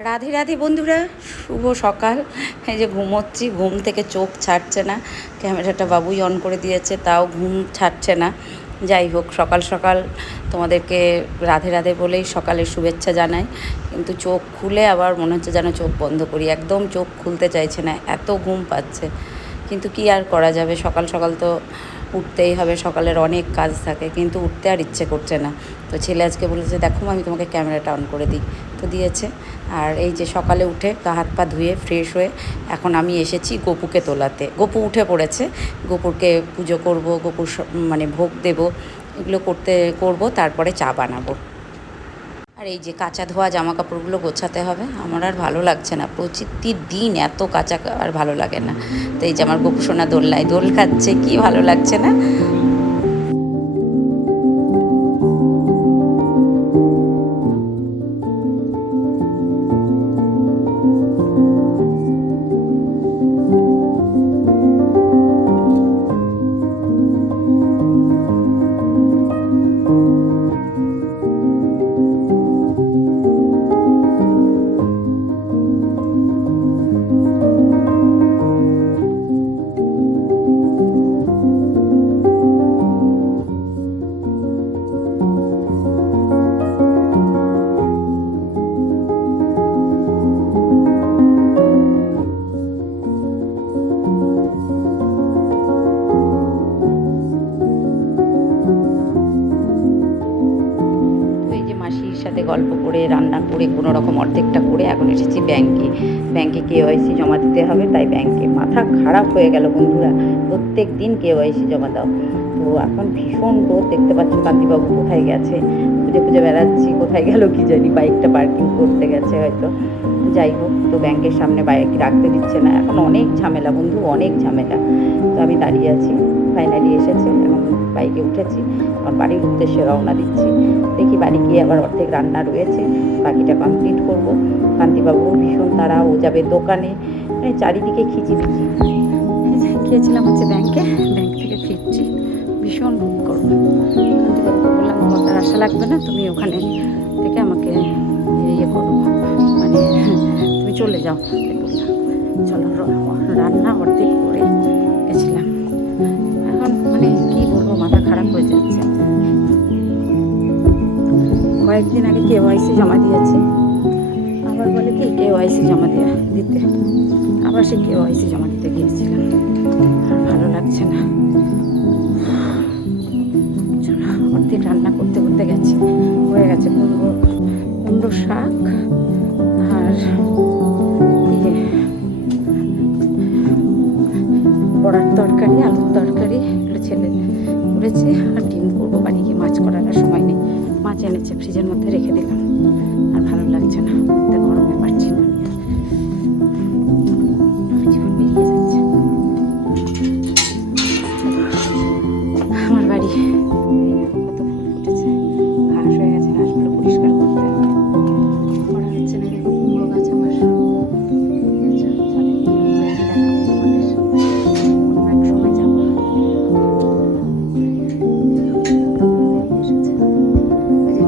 রাধে রাধে বন্ধুরা, শুভ সকাল। এই যে ঘুমোচ্ছি, ঘুম থেকে চোখ ছাড়ছে না। ক্যামেরাটা বাবুই অন করে দিয়েছে, তাও ঘুম ছাড়ছে না। যাই হোক, সকাল সকাল তোমাদেরকে রাধে রাধে বলেই সকালের শুভেচ্ছা জানাই। কিন্তু চোখ খুলে আবার মনে হচ্ছে যেন চোখ বন্ধ করি, একদম চোখ খুলতে চাইছে না, এত ঘুম পাচ্ছে। কিন্তু কি আর করা যাবে, সকাল সকাল তো উঠতেই হবে, সকালের অনেক কাজ থাকে, কিন্তু উঠতে আর ইচ্ছে করছে না। তো ছেলে আজকে বলেছে, দেখো আমি তোমাকে ক্যামেরাটা অন করে দিই, তো দিয়েছে। আর এই যে সকালে উঠে গা হাত পা ধুয়ে ফ্রেশ হয়ে এখন আমি এসেছি গপুকে তোলাতে। গপু উঠে পড়েছে, গপুরকে পুজো করব, গপুর মানে ভোগ দেব, এগুলো করব, তারপরে চা বানাবো। আর এই যে কাঁচা ধোয়া জামা কাপড়গুলো গোছাতে হবে, আমার আর ভালো লাগছে না, প্রতিদিন এত কাঁচা আর ভালো লাগে না। তো এই যে আমার গপু সোনা দোলনায় দোল খাচ্ছে, কি ভালো লাগছে না। মাসির সাথে গল্প করে রান্না করে কোনো রকম অর্ধেকটা করে এখন এসেছি ব্যাংকে। ব্যাংকে কেওয়াইসি জমা দিতে হবে, তাই ব্যাংকে মাথা খারাপ হয়ে গেল বন্ধুরা, প্রত্যেক দিন কেওয়াইসি জমা দাও। তো এখন ভীষণ রোদ, দেখতে পাচ্ছ কান্তিবাবু কোথায় গেছে, খুঁজে খুঁজে বেড়াচ্ছি, কোথায় গেল কি জানি, বাইকটা পার্কিং করতে গেছে হয়তো। যাই হোক, তো ব্যাংকের সামনে বাইক রাখতে দিচ্ছে না, এখন অনেক ঝামেলা বন্ধু, অনেক ঝামেলা। তো আমি দাঁড়িয়ে আছি, ফাইনালি এসেছে, এবং বাইকে উঠেছি, আমার বাড়ির উদ্দেশ্যে রওনা দিচ্ছি। দেখি বাড়ি গিয়ে আবার অর্ধেক রান্না রয়েছে, বাকিটা কমপ্লিট করব। কান্তিবাবু ভীষণ তারা, ও যাবে দোকানে, মানে চারিদিকে খিচিবিচি। গিয়েছিলাম হচ্ছে ব্যাংকে, ব্যাংক থেকে ফিরছি, ভীষণ ভোগ করবো। কান্তিবাবুকে বললাম আমার আশা লাগবে না, তুমি ওখানে থেকে আমাকে ইয়ে করো, মানে তুমি চলে যাও। বললাম চলো, রান্না অর্ধেক করে গেছিলাম, এখন মানে কি বলবো, মাথা খারাপ হয়ে যাচ্ছে। কয়েকদিন আগে কেওয়াইসি জমা দিয়েছি, আবার বলে কি কেওয়াইসি জমা দিতে, আবার সে কেওয়াইসি জমা দিতে গিয়েছিলাম, আর ভালো লাগছে না। চলো, অর্ধেক রান্না করতে করতে গেছে, হয়ে গেছে কুমড়ো শাক আর বড়ার তরকারি, আলুর তরকারি, এটা ছেলে করেছে, আর ডিম করবো। বাড়ি গিয়ে মাছ করার আর সময় নেই, মাছ এনেছে, ফ্রিজের মধ্যে রেখে দিলাম। আর ভালো লাগছে না, গরমে পারছি না, জীবন বেরিয়ে যাচ্ছে। আমার বাড়ি কত ফুল ফুটেছে, ঘাস হয়ে গেছে, ঘাসগুলো পরিষ্কার করতে হবে, করা হচ্ছে না। দেখো কুমড়ো গাছ আমার, এক সময় যাবো।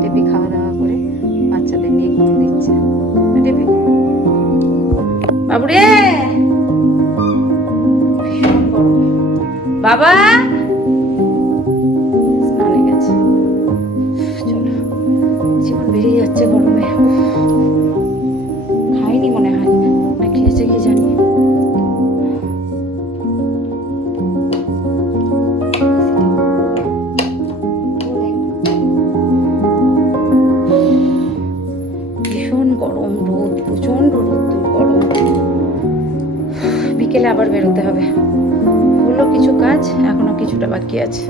টেপি খাওয়া দাওয়া করে বাচ্চাদের নিয়ে ঘুম দিচ্ছে। টেপি বাবুরে, ভীষণ গরম, বাবা স্নানে গেছে। চলো, জীবন বেরিয়ে যাচ্ছে গরমে। খাইনি মনে হয়, না খেয়েছে কি জানি। ভীষণ গরম, রোদ, প্রচন্ড রোদ, গরম। বিকেলে আবার বেরোতে হবে, হলো কিছু কাজ, এখনো কিছুটা বাকি আছে।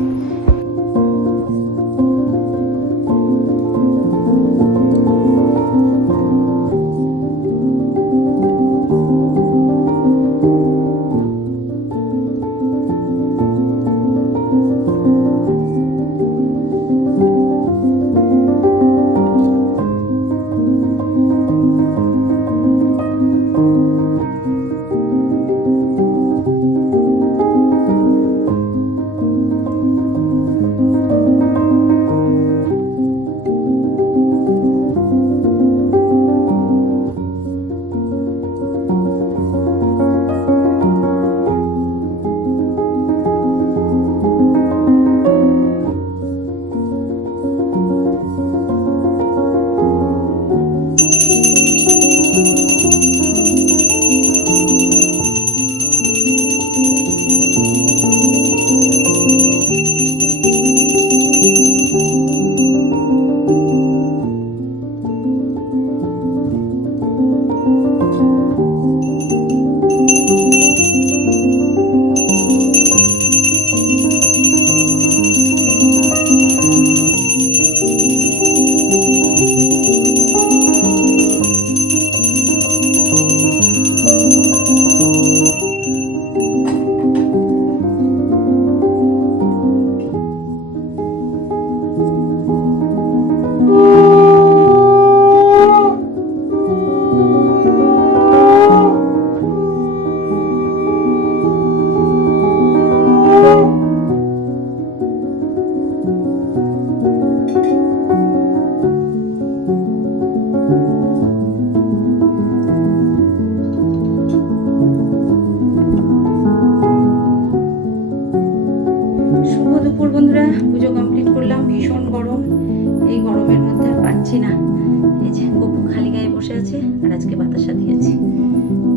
আর আজকে বাতাসা দিয়েছি।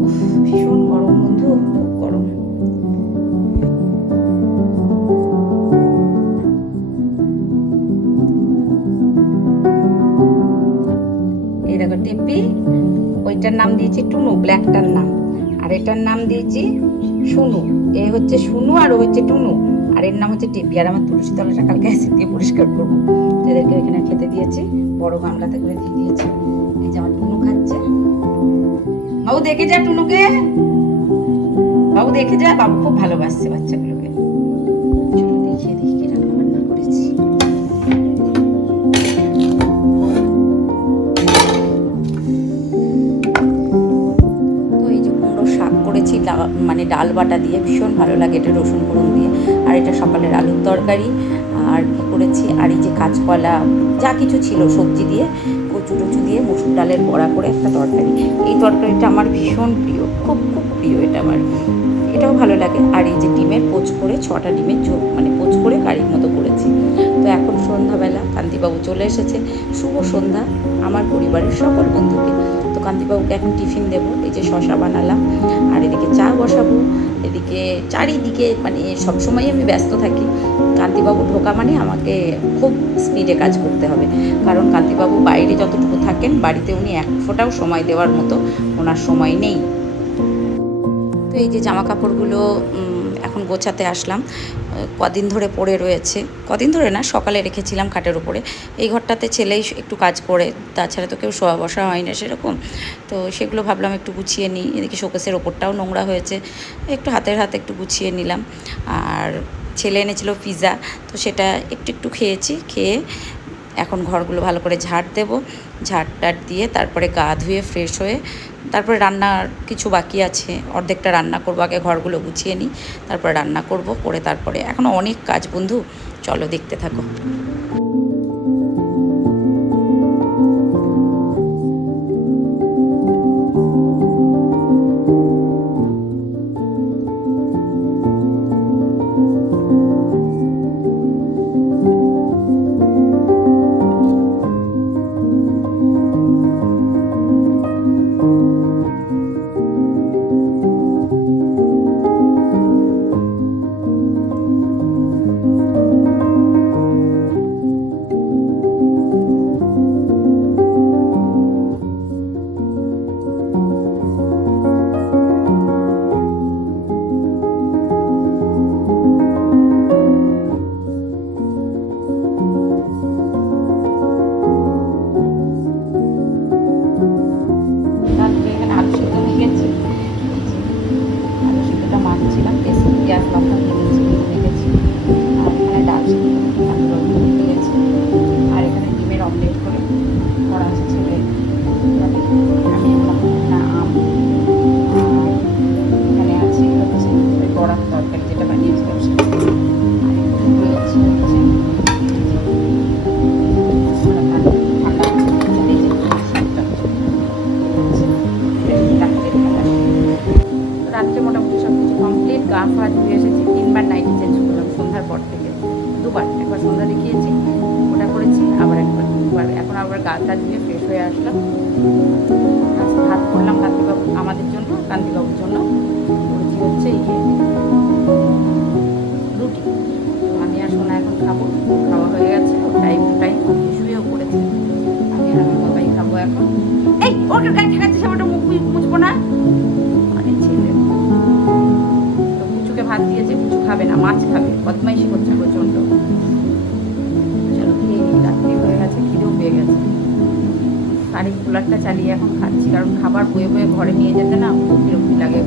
উফ, ভীষণ গরম বন্ধু, খুব গরম। এই দেখো টেপি, ওইটার নাম দিয়েছি টুনু, ব্ল্যাকটার নাম, আর এটার নাম দিয়েছি শুনু। এ হচ্ছে শুনু আর ও হচ্ছে টুনু, আর এর নাম হচ্ছে টেপি। আর আমার তুলসী তলাটা কালকে অ্যাসিড দিয়ে পরিষ্কার করবো। এদেরকে এখানে খেতে দিয়েছি, বড় গামলাতে করে দিয়ে দিয়েছি। এই যে আমার টুনু খাচ্ছে। বাবু দেখে যা টুনুকে, বাবু দেখে যা, বাবু খুব ভালোবাসছে বাচ্চাগুলোকে। চলো দেখিয়ে দিই কি রান্না বান্না করেছি। তো এই যে কুমড়ো শাক করেছি, মানে ডাল বাটা দিয়ে, ভীষণ ভালো লাগে এটা রসুন ফোড়ন দিয়ে। আর এটা সকালের আলুর তরকারি। আর কি করেছি, আর এই যে কাঁচকলা যা কিছু ছিল সবজি দিয়ে, কচু টচু দিয়ে মসুর ডালের বড়া করে একটা তরকারি। এই তরকারিটা আমার ভীষণ প্রিয়, খুব খুব প্রিয় এটা আমার, এটাও ভালো লাগে। আর এই যে ডিমের পোচ করে, 6টা ডিমের ঝোল মানে পোচ করে কারির মতো করেছি। তো এখন সন্ধ্যাবেলা কান্তিবাবু চলে এসেছে। শুভ সন্ধ্যা আমার পরিবারের সকল বন্ধুকে। তো কান্তিবাবুকে এখন টিফিন দেবো। এই যে শশা বানালাম, আর এদিকে চা বসাবো। এদিকে চারিদিকে মানে সবসময় আমি ব্যস্ত থাকি। কান্তিবাবু ঢোকা মানে আমাকে খুব স্পিডে কাজ করতে হবে, কারণ কান্তিবাবু বাইরে যতটুকু থাকেন, বাড়িতে উনি এক ফোঁটাও সময় দেওয়ার মতো ওনার সময় নেই। তো এই যে জামা কাপড়গুলো এখন গোছাতে আসলাম। কদিন ধরে পড়ে রয়েছে, কদিন ধরে না, সকালে রেখেছিলাম খাটের উপরে। এই ঘরটাতে ছেলেই একটু কাজ করে, তাছাড়া তো কেউ শোয়া বসা হয় না সেরকম। তো সেগুলো ভাবলাম একটু গুছিয়ে নিই। এদিকে শোকেসের ওপরটাও নোংরা হয়েছে, একটু হাতে একটু গুছিয়ে নিলাম। আর ছেলে এনেছিল পিৎজা, তো সেটা একটু একটু খেয়েছি। খেয়ে এখন ঘরগুলো ভালো করে ঝাড় দেবো। ঝাড় টাড় দিয়ে তারপরে গা ধুয়ে ফ্রেশ হয়ে তারপরে রান্নার কিছু বাকি আছে, অর্ধেকটা রান্না করবো। আগে ঘরগুলো গুছিয়ে নিই, তারপরে রান্না করব, করে তারপরে এখনও অনেক কাজ বন্ধু, চলো দেখতে থাকো। গা ফা ধুয়ে এসেছি, 3বার নাইটি চেঞ্জ করলাম সন্ধ্যার পর থেকে, 2বার, একবার সন্ধ্যা দেখিয়েছি, ওটা করেছি, আবার একবার 2বার। এখন আবার গাটা ধুয়ে ফ্রেশ হয়ে আসলাম। ভাত করলাম কান্তিবাবু আমাদের জন্য, কান্তিবাবুর জন্য করেছি হচ্ছে এই রুটি। আমি আর সোনা এখন খাবো, খাওয়া হয়ে গেছে, টাইম টু টাইম শুয়েও পড়েছে। আমি আর আমার বাবাই খাবো এখন। এই ওটা গায়ে ঠেকাচ্ছে, সে ওটা মুখ মুছবো না, মানে ছেলে ভাত দিয়েছে, কিছু খাবে না, মাছ খাবে, বদমাইশি করছে প্রচণ্ড। চলো খেয়ে নিই, রাত্রি হয়ে গেছে, খিদেও পেয়ে গেছে। শাড়ি কুলারটা চালিয়ে এখন খাচ্ছি, কারণ খাবার বয়ে বয়ে ঘরে নিয়ে যেতে না খুব বিরক্তি লাগে।